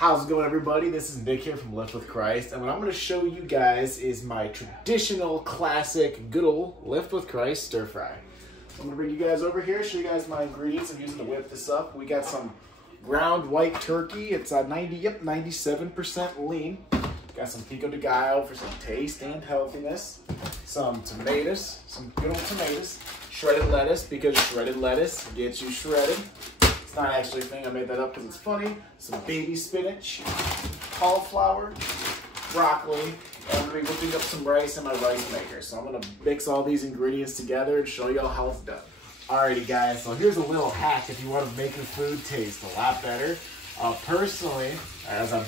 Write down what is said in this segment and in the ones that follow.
How's it going, everybody? This is Nick here from Lift with Christ, and what I'm going to show you guys is my traditional, classic, good old Lift with Christ stir fry. So I'm going to bring you guys over here, show you guys my ingredients I'm using to whip this up. We got some ground white turkey. It's 97% lean. Got some pico de gallo for some taste and healthiness. Some tomatoes, some good old tomatoes. Shredded lettuce, because shredded lettuce gets you shredded. It's not actually a thing, I made that up because it's funny. Some baby spinach, cauliflower, broccoli, and I'm going to be whipping up some rice in my rice maker. So I'm going to mix all these ingredients together and show y'all how it's done. Alrighty guys, so here's a little hack if you want to make your food taste a lot better. Personally, as I'm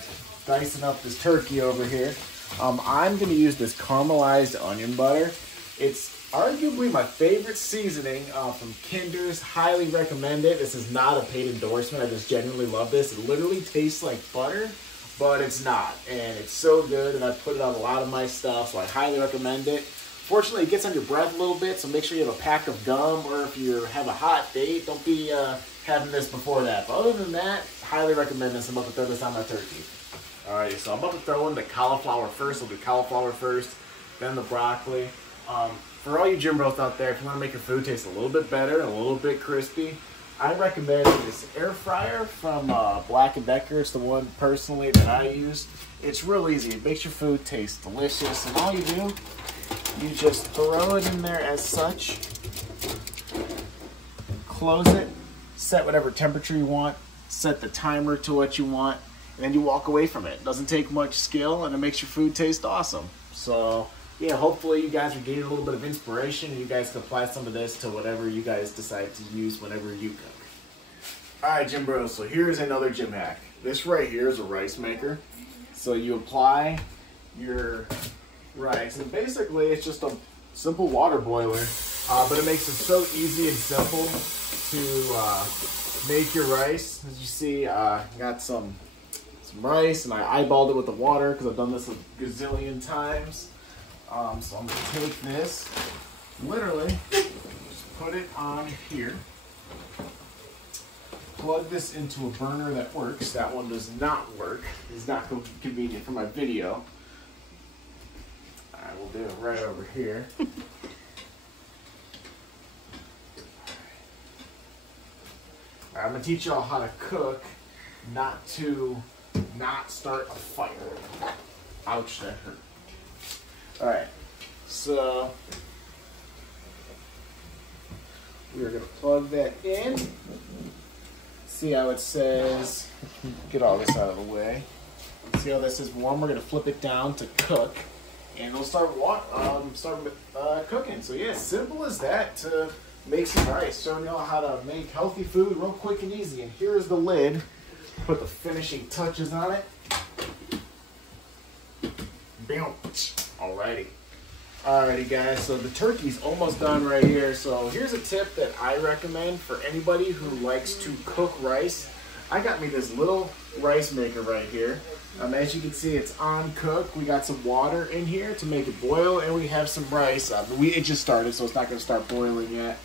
dicing up this turkey over here, I'm going to use this caramelized onion butter. It's arguably my favorite seasoning from Kinder's. Highly recommend it. This is not a paid endorsement. I just genuinely love this. It literally tastes like butter, but it's not. And it's so good, and I put it on a lot of my stuff, so I highly recommend it. Fortunately, it gets on your breath a little bit, so make sure you have a pack of gum, or if you have a hot date, don't be having this before that. But other than that, highly recommend this. I'm about to throw this on my turkey. Alright, so I'm about to throw in the cauliflower first. I'll do cauliflower first, then the broccoli. For all you gym bros out there, if you want to make your food taste a little bit better, a little bit crispy, I recommend this air fryer from Black & Decker. It's the one personally that I use. It's real easy. It makes your food taste delicious, and all you do, you just throw it in there as such, close it, set whatever temperature you want, set the timer to what you want, and then you walk away from it. It doesn't take much skill, and it makes your food taste awesome. So yeah, hopefully you guys are getting a little bit of inspiration and you guys can apply some of this to whatever you guys decide to use whenever you cook. Alright, gym bros, so here's another gym hack. This right here is a rice maker. So you apply your rice, and basically it's just a simple water boiler, but it makes it so easy and simple to make your rice. As you see, I got some rice, and I eyeballed it with the water because I've done this a gazillion times. So I'm going to take this, literally, just put it on here, plug this into a burner that works. That one does not work. It's not convenient for my video. I will do it right over here. I'm going to teach y'all how to cook, not start a fire. Ouch, that hurt. Alright, so we are going to plug that in. See how it says, get all this out of the way. See how this is warm? We're going to flip it down to cook, and it'll start cooking. So yeah, simple as that to make some rice. Showing y'all how to make healthy food real quick and easy. And here's the lid. Put the finishing touches on it. Bam. Alrighty guys, so the turkey's almost done right here. So here's a tip that I recommend for anybody who likes to cook rice. I got me this little rice maker right here. As you can see, it's on cook. We got some water in here to make it boil, and we have some rice. It just started, so it's not going to start boiling yet.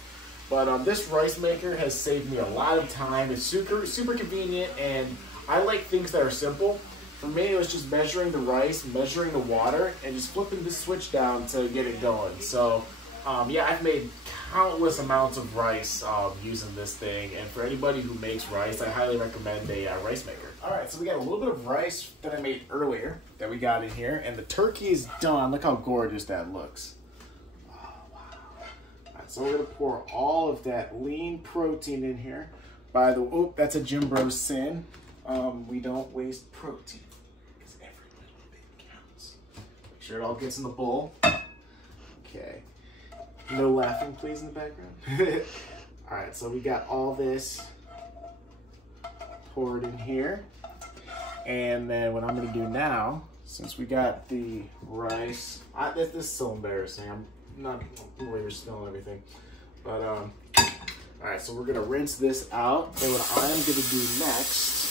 But this rice maker has saved me a lot of time. It's super convenient, and I like things that are simple. For me, it was just measuring the rice, measuring the water, and just flipping the switch down to get it going. So, yeah, I've made countless amounts of rice using this thing. And for anybody who makes rice, I highly recommend a rice maker. All right, so we got a little bit of rice that I made earlier that we got in here. And the turkey is done. Look how gorgeous that looks. Oh, wow. All right, so we're going to pour all of that lean protein in here. By the way, oh, that's a gym bro sin. We don't waste protein because every little bit counts. Make sure it all gets in the bowl. Okay. No laughing, please, in the background. All right, so we got all this poured in here. And then what I'm going to do now, since we got the rice, this is so embarrassing. I'm not where you're smelling everything. But, all right, so we're going to rinse this out. And what I'm going to do next,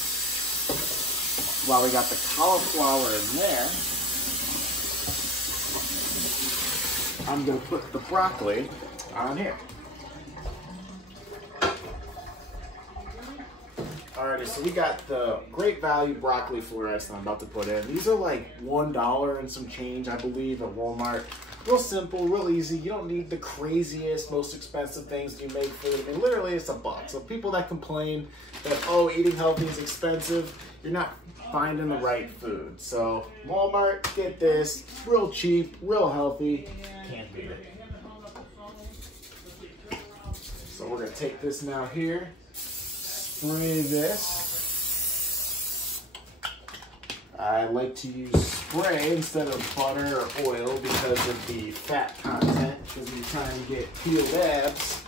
while we got the cauliflower in there, I'm going to put the broccoli on here. Alrighty, so we got the great value broccoli florets that I'm about to put in. These are like $1 and some change, I believe, at Walmart. Real simple, real easy. You don't need the craziest, most expensive things to make food. I mean, literally, it's $1. So people that complain that, oh, eating healthy is expensive, you're not finding the right food. So Walmart, get this. It's real cheap, real healthy. Can't beat it. So we're gonna take this now here. Spray this. I like to use spray instead of butter or oil because of the fat content. Because when you try and get peeled abs,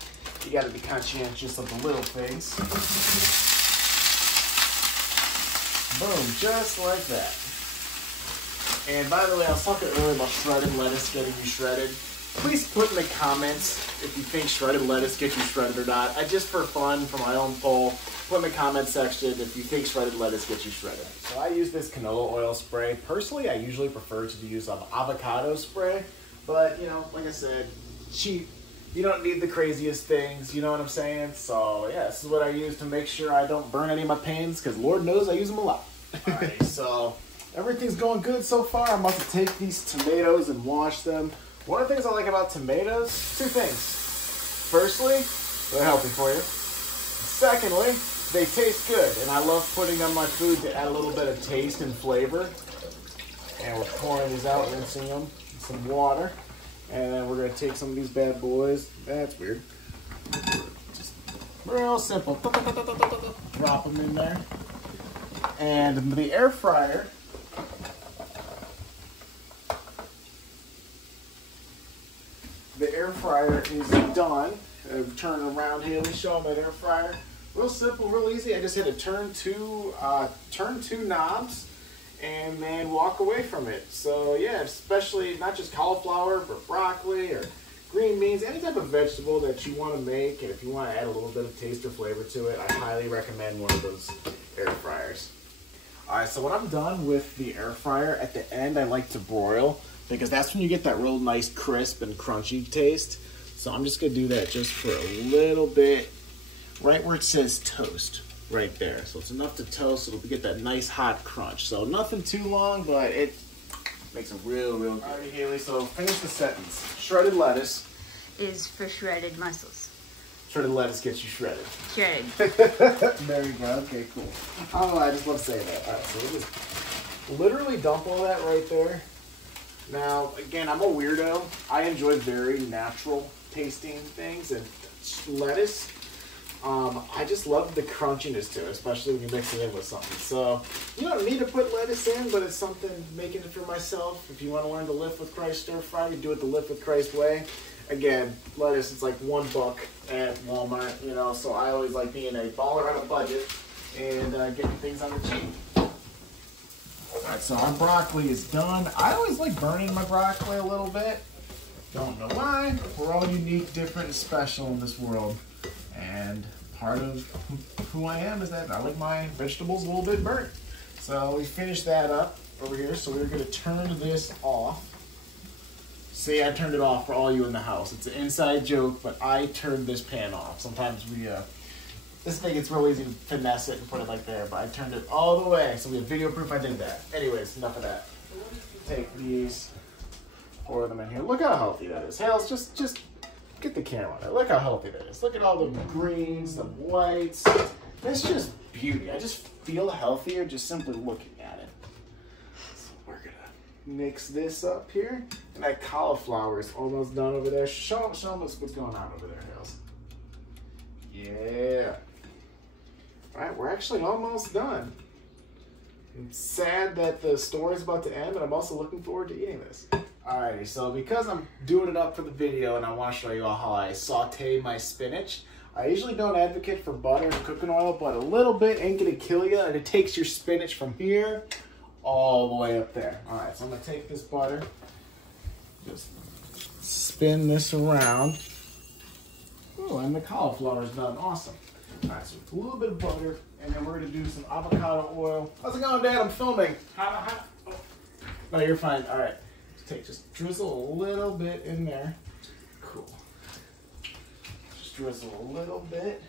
you got to be conscientious of the little things. Boom, just like that. And by the way, I was talking earlier about shredded lettuce getting you shredded. Please put in the comments if you think shredded lettuce gets you shredded or not. I just for fun, for my own poll, put in the comment section if you think shredded lettuce gets you shredded. So I use this canola oil spray. Personally, I usually prefer to use avocado spray, but you know, like I said, cheap. You don't need the craziest things, you know what I'm saying? So yeah, this is what I use to make sure I don't burn any of my pans, because Lord knows I use them a lot. Alright, so everything's going good so far. I'm about to take these tomatoes and wash them. One of the things I like about tomatoes, two things. Firstly, they're healthy for you. Secondly, they taste good, and I love putting on my food to add a little bit of taste and flavor. And we're pouring these out, rinsing them in some water. And then we're gonna take some of these bad boys. That's weird. Just real simple. Drop them in there. And the air fryer. The air fryer is done. Turn around here. Let me show them that air fryer. Real simple, real easy. I just hit a turn two knobs and then walk away from it. So yeah, especially not just cauliflower, but broccoli or green beans, any type of vegetable that you want to make, and if you want to add a little bit of taste or flavor to it, I highly recommend one of those air fryers. Alright, so when I'm done with the air fryer, at the end I like to broil, because that's when you get that real nice crisp and crunchy taste. So I'm just going to do that just for a little bit, right where it says toast, right there. So it's enough to toast, it'll get that nice hot crunch. So nothing too long, but it makes it real good. Alrighty, Haley, so finish the sentence. Shredded lettuce is for shredded muscles. Shredded lettuce gets you shredded. Shredded. There you go. Okay, cool. I don't know, I just love saying that. Alright, so we'll just literally dump all that right there. Now, again, I'm a weirdo. I enjoy very natural tasting things, and lettuce, I just love the crunchiness to it, especially when you mix it in with something. So you don't need to put lettuce in, but it's something making it for myself. If you want to learn the Lift with Christ stir fry, you do it the Lift with Christ way. Again, lettuce, it's like $1 at Walmart, you know, so I always like being a baller on a budget and getting things on the cheap. Alright, so our broccoli is done. I always like burning my broccoli a little bit. Don't know why. We're all unique, different, and special in this world. And part of who I am is that I like my vegetables a little bit burnt. So we finished that up over here. So we're going to turn this off. See, I turned it off for all you in the house. It's an inside joke, but I turned this pan off. Sometimes we, this thing, it's real easy to finesse it and put it like there, but I turned it all the way. So we have video proof I did that. Anyways, enough of that. Take these, pour them in here. Look how healthy that is. Hey, let's just get the camera on it. Look how healthy that is. Look at all the greens, the whites. That's just beauty. I just feel healthier just simply looking at it. So we're gonna mix this up here. And that cauliflower is almost done over there. Show them what's going on over there, Hills. Yeah. All right, we're actually almost done. I'm sad that the story is about to end, but I'm also looking forward to eating this. Alrighty, so because I'm doing it up for the video and I want to show you all how I saute my spinach, I usually don't advocate for butter and cooking oil, but a little bit ain't gonna kill you, and it takes your spinach from here all the way up there. Alright, so I'm gonna take this butter, just spin this around. Oh, and the cauliflower is done. Awesome. Alright, so a little bit of butter, and then we're gonna do some avocado oil. How's it going, Dad? I'm filming. Oh. No, you're fine. Alright. Just drizzle a little bit in there. Cool. Just drizzle a little bit.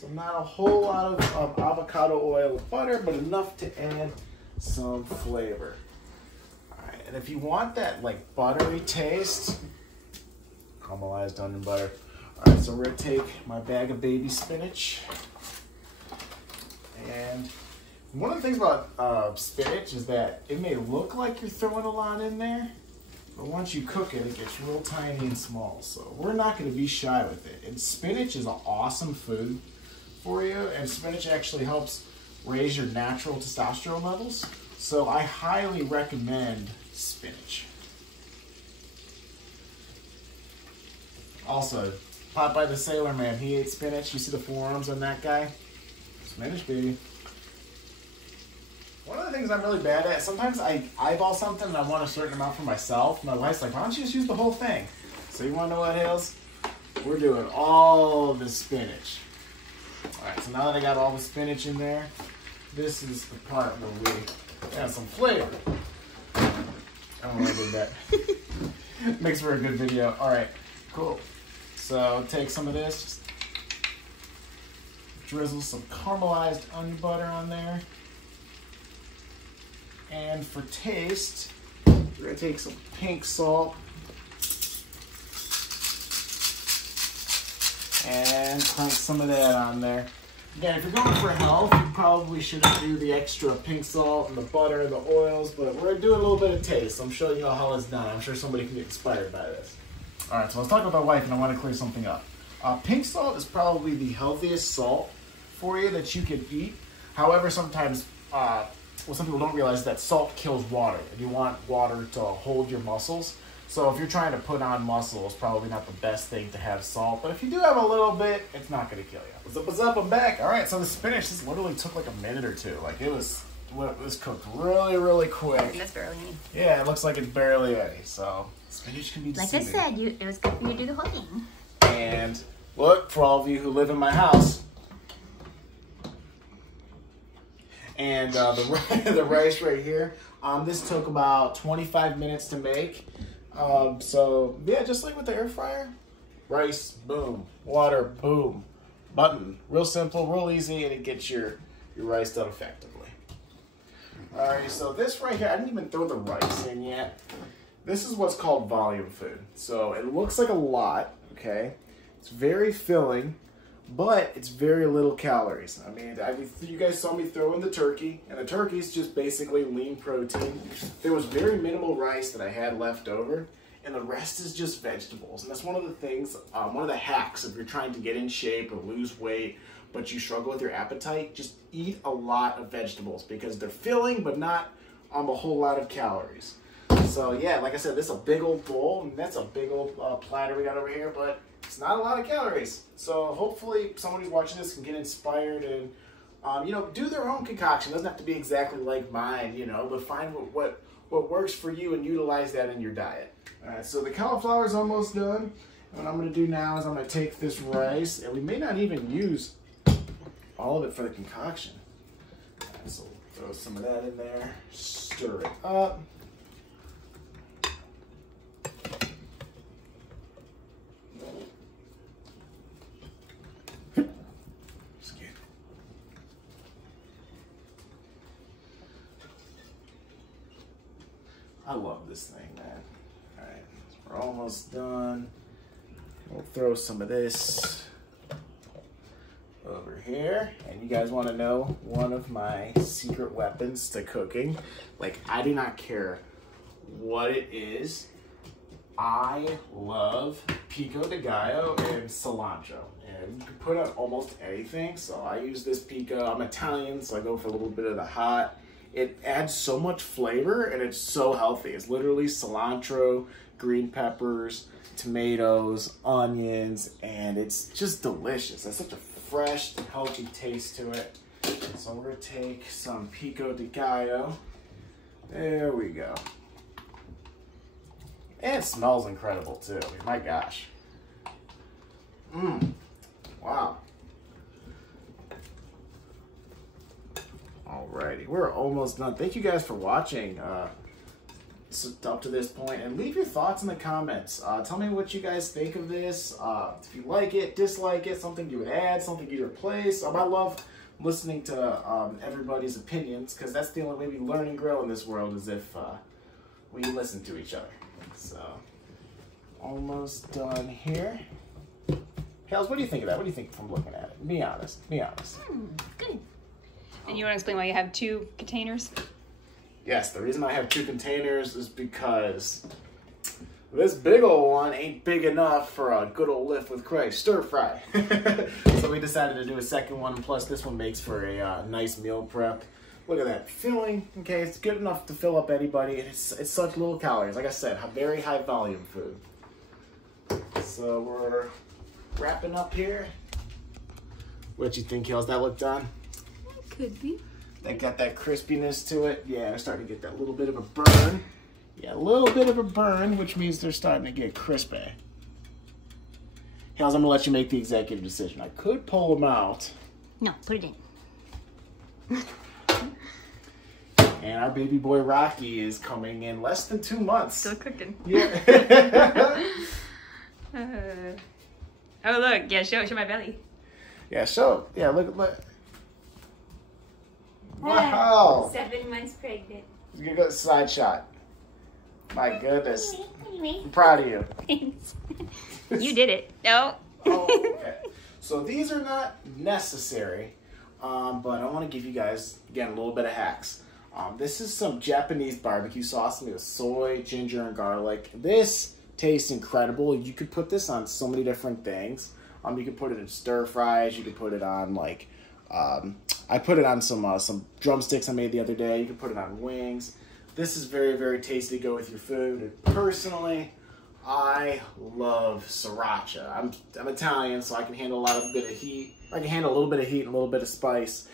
So not a whole lot of avocado oil and butter, but enough to add some flavor. All right, and if you want that like buttery taste, caramelized onion butter. All right, so we're gonna take my bag of baby spinach. And one of the things about spinach is that it may look like you're throwing a lot in there, but once you cook it, it gets real tiny and small. So we're not gonna be shy with it. And spinach is an awesome food for you, and spinach actually helps raise your natural testosterone levels. So I highly recommend spinach. Also, pop by the Sailor Man. He ate spinach. You see the forearms on that guy? Spinach, baby. One of the things I'm really bad at, sometimes I eyeball something and I want a certain amount for myself. My wife's like, why don't you just use the whole thing? So you want to know what, Hales? We're doing all the spinach. All right, so now that I got all the spinach in there, this is the part where we add some flavor. I don't know why I did that. Makes for a good video. All right, cool. So take some of this, just drizzle some caramelized onion butter on there. And for taste, we're gonna take some pink salt and crank some of that on there. Again, if you're going for health, you probably shouldn't do the extra pink salt and the butter and the oils, but we're gonna do a little bit of taste. I'm showing you how it's done. I'm sure somebody can get inspired by this. All right, so I was talking with my wife and I want to clear something up. Pink salt is probably the healthiest salt for you that you can eat. However, sometimes, what some people don't realize is that salt kills water, and you want water to hold your muscles. So if you're trying to put on muscle, it's probably not the best thing to have salt. But if you do have a little bit, it's not going to kill you. What's up? I'm back. All right, so the spinach, this literally took like a minute or two. Like it was cooked really, really quick. And that's barely any. Yeah, it looks like it's barely any. So spinach can be deceiving. Like I said, it was good for you to do the whole thing. And look, for all of you who live in my house, and the rice right here, this took about 25 minutes to make. So yeah, just like with the air fryer, rice, boom, water, boom, button. Real simple, real easy, and it gets your rice done effectively. All right, so this right here, I didn't even throw the rice in yet. This is what's called volume food. So it looks like a lot, okay? It's very filling, but it's very little calories. I mean, you guys saw me throw in the turkey, and the turkey is just basically lean protein. There was very minimal rice that I had left over, and the rest is just vegetables. And that's one of the things, one of the hacks if you're trying to get in shape or lose weight, but you struggle with your appetite, just eat a lot of vegetables because they're filling, but not a whole lot of calories. So yeah, like I said, this is a big old bowl, and that's a big old platter we got over here, but it's not a lot of calories. So hopefully someone who's watching this can get inspired and, you know, do their own concoction. It doesn't have to be exactly like mine, you know, but find what works for you and utilize that in your diet. All right, so the cauliflower is almost done. And what I'm going to do now is I'm going to take this rice, and we may not even use all of it for the concoction. All right, so throw some of that in there, stir it up. I love this thing, man. All right, so we're almost done. We'll throw some of this over here. And you guys want to know one of my secret weapons to cooking? Like, I do not care what it is. I love pico de gallo and cilantro. And you can put on almost anything. So I use this pico. I'm Italian, so I go for a little bit of the hot. It adds so much flavor, and it's so healthy. It's literally cilantro, green peppers, tomatoes, onions, and it's just delicious. It's such a fresh, healthy taste to it. So we're gonna take some pico de gallo. There we go. And it smells incredible too. I mean, my gosh. Wow. Alrighty, we're almost done. Thank you guys for watching. up to this point, and leave your thoughts in the comments. Tell me what you guys think of this. If you like it, dislike it, something you would add, something you'd replace. I love listening to everybody's opinions, because that's the only way we learn and grow in this world, is if we listen to each other. So, almost done here. Hales, what do you think of that? What do you think from looking at it? Be honest. Be honest. Good. And you want to explain why you have 2 containers? Yes, the reason I have 2 containers is because this big old one ain't big enough for a good old Lift with Christ stir fry. So we decided to do a second one, plus this one makes for a nice meal prep. Look at that filling. Okay, it's good enough to fill up anybody. It's such little calories. Like I said, very high volume food. So we're wrapping up here. What you think, Hales? That look done? Could be. They got that crispiness to it. Yeah, they're starting to get that little bit of a burn. Yeah, a little bit of a burn, which means they're starting to get crispy. Hales, I'm gonna let you make the executive decision. I could pull them out. No, put it in. And our baby boy Rocky is coming in less than 2 months. Still cooking. Yeah. Oh, look. Yeah, show my belly. Yeah, show. Yeah, look. Wow. 7 months pregnant. You can go side shot. My goodness. What do you mean? I'm proud of you. Thanks. You did it. No. Oh, okay. So these are not necessary, but I want to give you guys, again, a little bit of hacks. This is some Japanese barbecue sauce made with soy, ginger, and garlic. This tastes incredible. You could put this on so many different things. You could put it in stir fries. You could put it on like, I put it on some drumsticks I made the other day. You could put it on wings. This is very, very tasty to go with your food. And personally, I love sriracha. I'm Italian, so I can handle a bit of heat. I can handle a little bit of heat and a little bit of spice.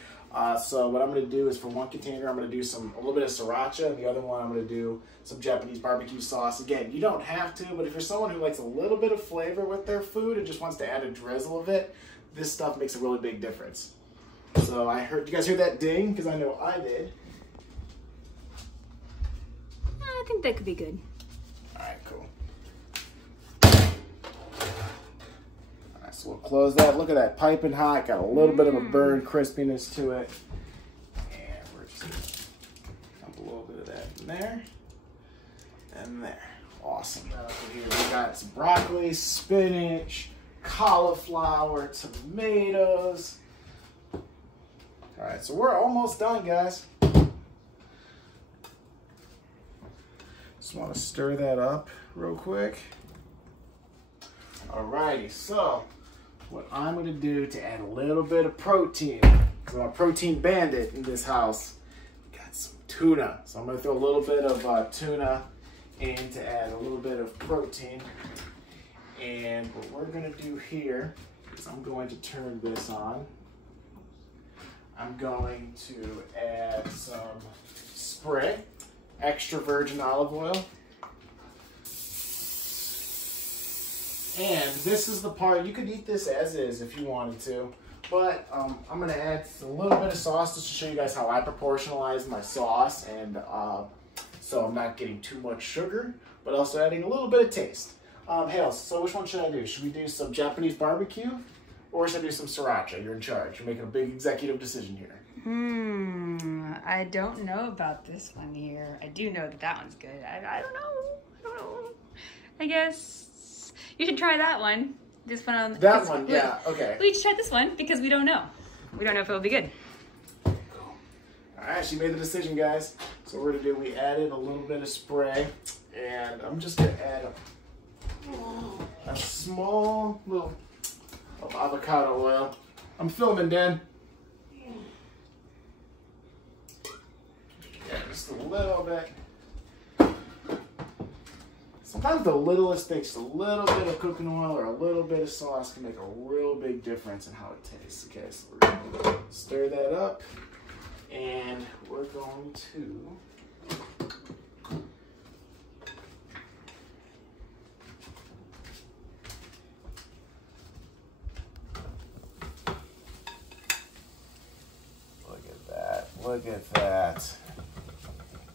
So what I'm going to do is, for one container, I'm going to do a little bit of sriracha, and the other one I'm going to do some Japanese barbecue sauce. Again, you don't have to, but if you're someone who likes a little bit of flavor with their food and just wants to add a drizzle of it, this stuff makes a really big difference. So you guys hear that ding? Because I know I did. I think that could be good. All right, cool. All right, so we'll close that. Look at that, piping hot. Got a little bit of a burn crispiness to it. And we're just gonna dump a little bit of that in there. And there. Awesome. Here we got some broccoli, spinach, cauliflower, tomatoes. All right, so we're almost done, guys. Just want to stir that up real quick. Alrighty, so what I'm going to do to add a little bit of protein, because I'm a protein bandit in this house, got some tuna. So I'm going to throw a little bit of tuna in to add a little bit of protein. And what we're going to do here is I'm going to turn this on. I'm going to add some spray, extra virgin olive oil. And this is the part, you could eat this as is if you wanted to, but I'm going to add a little bit of sauce just to show you guys how I proportionalize my sauce, and so I'm not getting too much sugar, but also adding a little bit of taste. Hales, so which one should I do? Should we do some Japanese barbecue? Or should I do some sriracha? You're in charge. You're making a big executive decision here. I don't know about this one here. I do know that one's good. I don't know. I guess you should try that one. This one on that one, yeah, okay. We should try this one because we don't know. We don't know if it'll be good. All right, she made the decision, guys. So what we're gonna do, we added a little bit of spray, and I'm just gonna add a small little of avocado oil. I'm filming, Dan. Yeah, just a little bit. Sometimes the littlest things, just a little bit of cooking oil or a little bit of sauce can make a real big difference in how it tastes. Okay, so we're gonna stir that up, and we're going to look at that.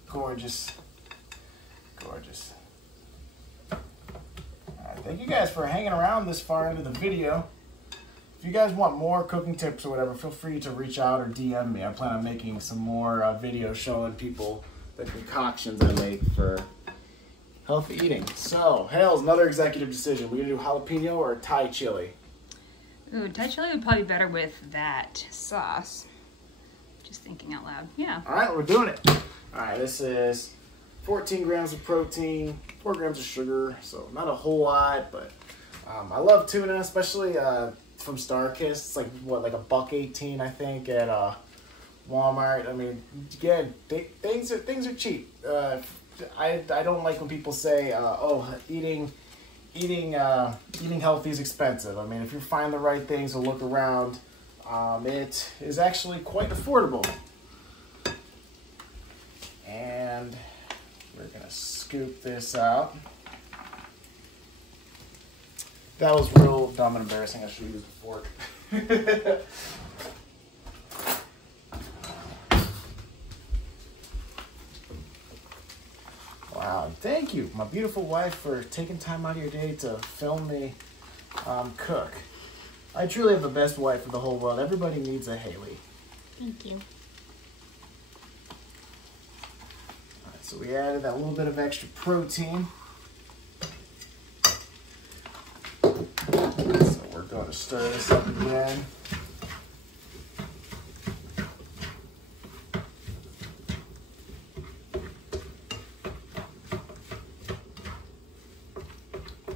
Gorgeous. Gorgeous. All right, thank you guys for hanging around this far into the video. If you guys want more cooking tips or whatever, feel free to reach out or DM me. I plan on making some more videos showing people the concoctions I make for healthy eating. So, Hales, another executive decision. We're gonna do jalapeno or Thai chili? Ooh, Thai chili would probably be better with that sauce. Just thinking out loud. Yeah. All right, we're doing it. All right, this is 14 grams of protein, 4 grams of sugar, so not a whole lot, but I love tuna, especially from StarKist. It's like, what, like $1.18, I think, at Walmart. I mean, again, things are cheap. I don't like when people say, oh, eating healthy is expensive. I mean, if you find the right things to look around, it is actually quite affordable. And we're gonna scoop this out. That was real dumb and embarrassing. I should have used a fork. Wow, thank you, my beautiful wife, for taking time out of your day to film me cook. I truly have the best wife in the whole world. Everybody needs a Haley. Thank you. All right, so we added that little bit of extra protein. So we're going to stir this up again.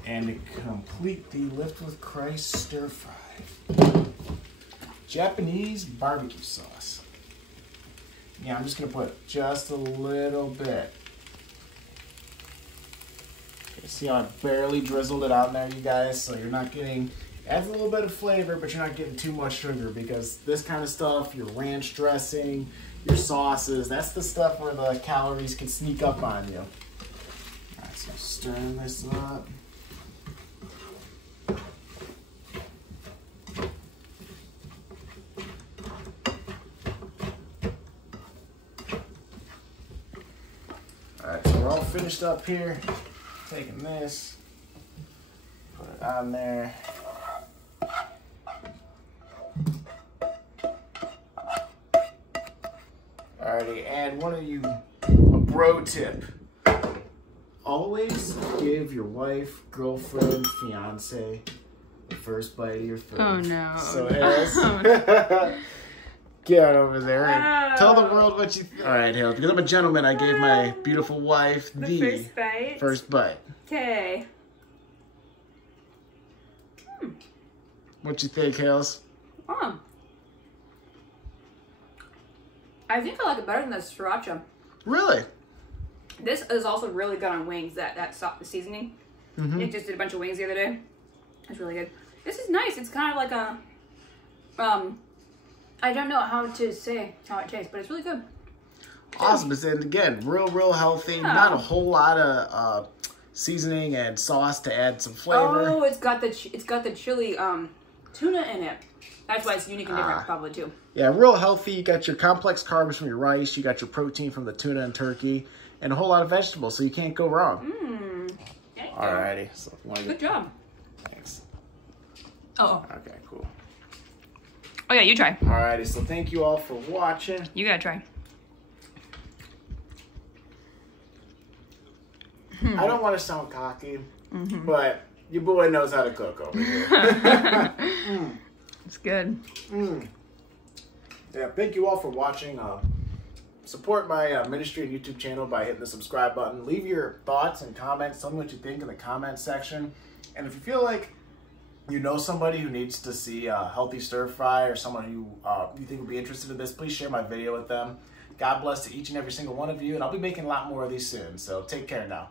And to complete the Lift with Christ stir fry, Japanese barbecue sauce. Yeah, I'm just gonna put just a little bit. Okay, see how I barely drizzled it out in there, you guys? So you're not getting, adds a little bit of flavor, but you're not getting too much sugar, because this kind of stuff, your ranch dressing, your sauces, that's the stuff where the calories can sneak up on you. All right, so stirring this up. Alright, so we're all finished up here. Taking this, put it on there. Alrighty, and one of you, a bro tip. Always give your wife, girlfriend, fiance the first bite of your food. Oh no. So Hales, get on over there and tell the world what you think. Alright, Hales, because I'm a gentleman, I gave my beautiful wife the first bite. First bite. Okay. What you think, Hales? I think I like it better than the sriracha. Really? This is also really good on wings, that seasoning. Mm-hmm. Nick just did a bunch of wings the other day. It's really good. This is nice. It's kind of like a, I don't know how to say how it tastes, but it's really good. Awesome. And again, real healthy. Yeah. Not a whole lot of seasoning and sauce to add some flavor. Oh, it's got the chili tuna in it. That's why it's unique and different, probably too. Yeah, real healthy. You got your complex carbs from your rice. You got your protein from the tuna and turkey, and a whole lot of vegetables, so you can't go wrong. Alrighty. So if you want to Good job. Thanks. Oh. Okay, cool. Oh yeah, you try. Alrighty, so thank you all for watching. You gotta try. I don't want to sound cocky, but your boy knows how to cook over here. It's good. Yeah, thank you all for watching. Support my ministry and YouTube channel by hitting the subscribe button. Leave your thoughts and comments. Tell me what you think in the comment section. And if you feel like you know somebody who needs to see a healthy stir fry, or someone who you think would be interested in this, please share my video with them. God bless to each and every single one of you, and I'll be making a lot more of these soon. So take care now.